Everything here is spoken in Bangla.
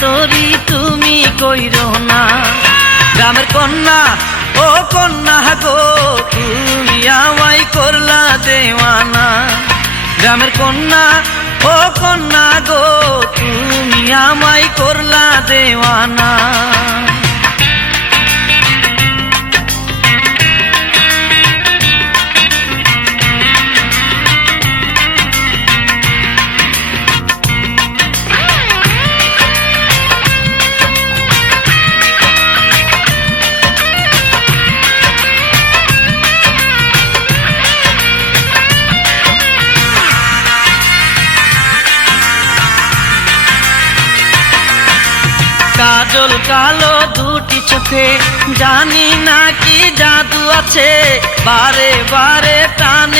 তরি তুমি কইরো না। গ্রামের কন্যা ও কন্যা গো তুমি আমায় করলা দেওয়ানা। গ্রামের কন্যা ও কন্যা গো তুমি আমায় করলা দেওয়ানা। কাজল কালো দুটি চোখে জানি না কি জাদু আছে, বারে বারে টানে